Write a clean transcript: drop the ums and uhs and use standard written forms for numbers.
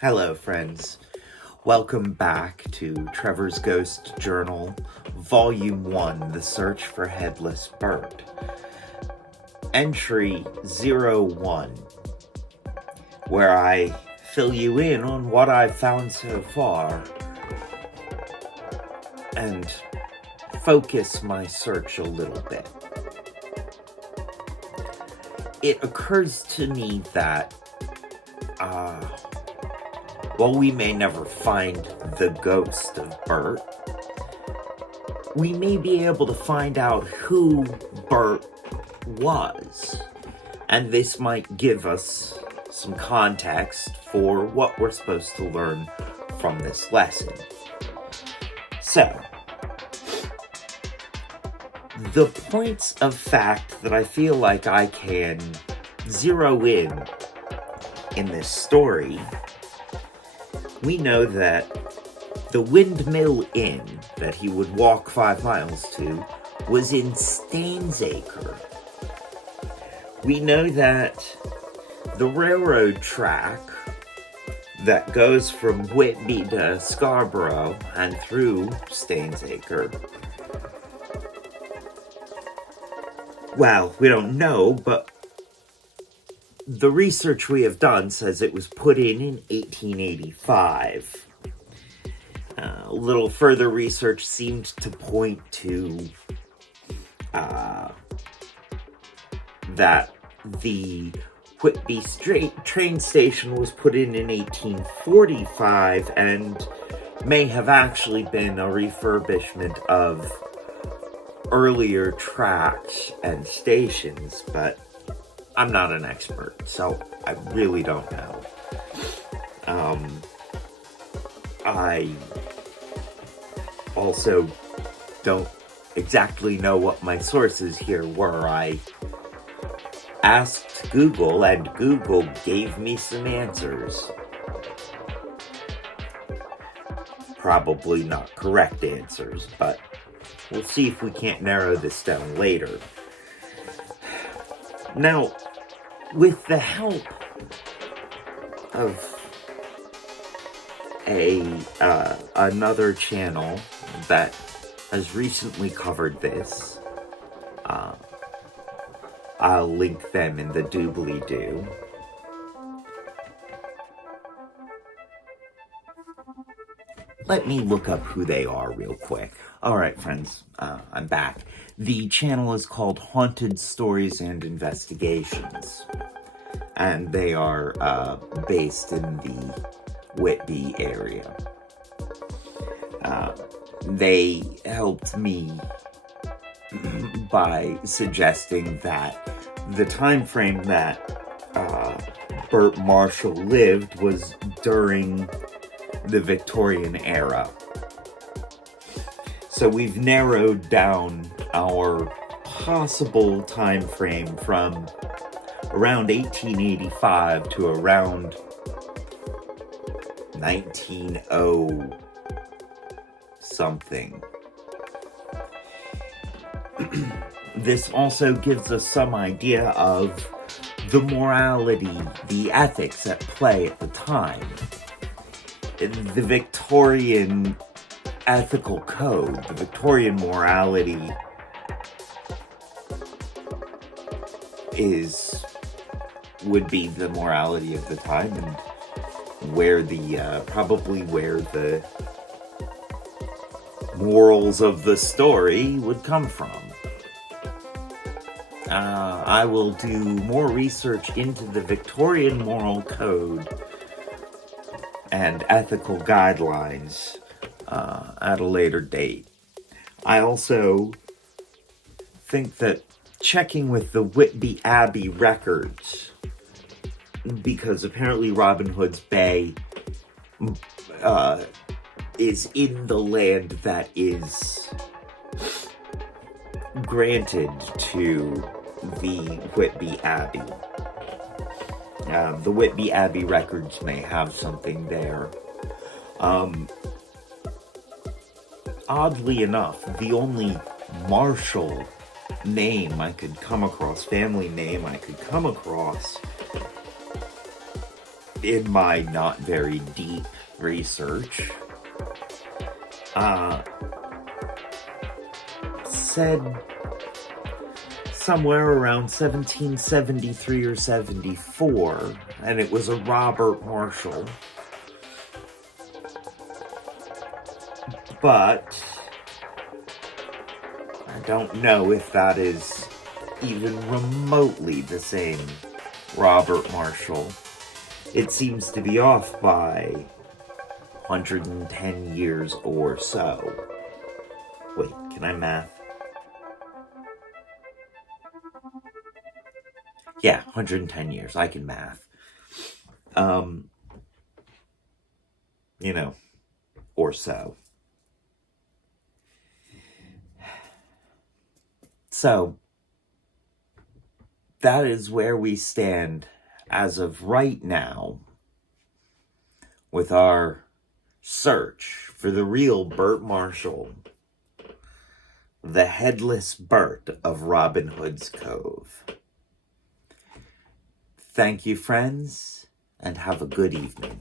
Hello, friends. Welcome back to Trevor's Ghost Journal, Volume 1, The Search for Headless Bird. Entry 01, where I fill you in on what I've found so far and focus my search a little bit. It occurs to me that, while we may never find the ghost of Bert, we may be able to find out who Bert was. And this might give us some context for what we're supposed to learn from this lesson. So, the points of fact that I feel like I can zero in this story, we know that the Windmill Inn that he would walk 5 miles to was in Stainsacre. We know that the railroad track that goes from Whitby to Scarborough and through Stainsacre, well, we don't know, but the research we have done says it was put in 1885. A little further research seemed to point to that the Whitby train station was put in 1845 and may have actually been a refurbishment of earlier tracks and stations, but I'm not an expert, so I really don't know. I also don't exactly know what my sources here were. I asked Google, and Google gave me some answers. Probably not correct answers, but we'll see if we can't narrow this down later. Now, with the help of another channel that has recently covered this, I'll link them in the doobly-doo. Let me look up who they are real quick. Alright, friends, I'm back. The channel is called Haunted Stories and Investigations, and they are based in the Whitby area. They helped me by suggesting that the time frame that Bert Marshall lived was during the Victorian era. So we've narrowed down our possible time frame from around 1885 to around 1900 something. This also gives us some idea of the morality, the ethics at play at the time. The Victorian ethical code, the Victorian morality would be the morality of the time, and where probably where the morals of the story would come from. I will do more research into the Victorian moral code and ethical guidelines at a later date. I also think that checking with the Whitby Abbey records, because apparently Robin Hood's Bay is in the land that is granted to the Whitby Abbey. The Whitby Abbey records may have something there. Oddly enough, the only Marshall name I could come across, family name I could come across, in my not very deep research, said somewhere around 1773 or 74, and it was a Robert Marshall. But I don't know if that is even remotely the same Robert Marshall. It seems to be off by 110 years or so. Wait, can I math? Yeah, 110 years. I can math. Or so. So, that is where we stand as of right now with our search for the real Bert Marshall, the headless Bert of Robin Hood's Cove. Thank you, friends, and have a good evening.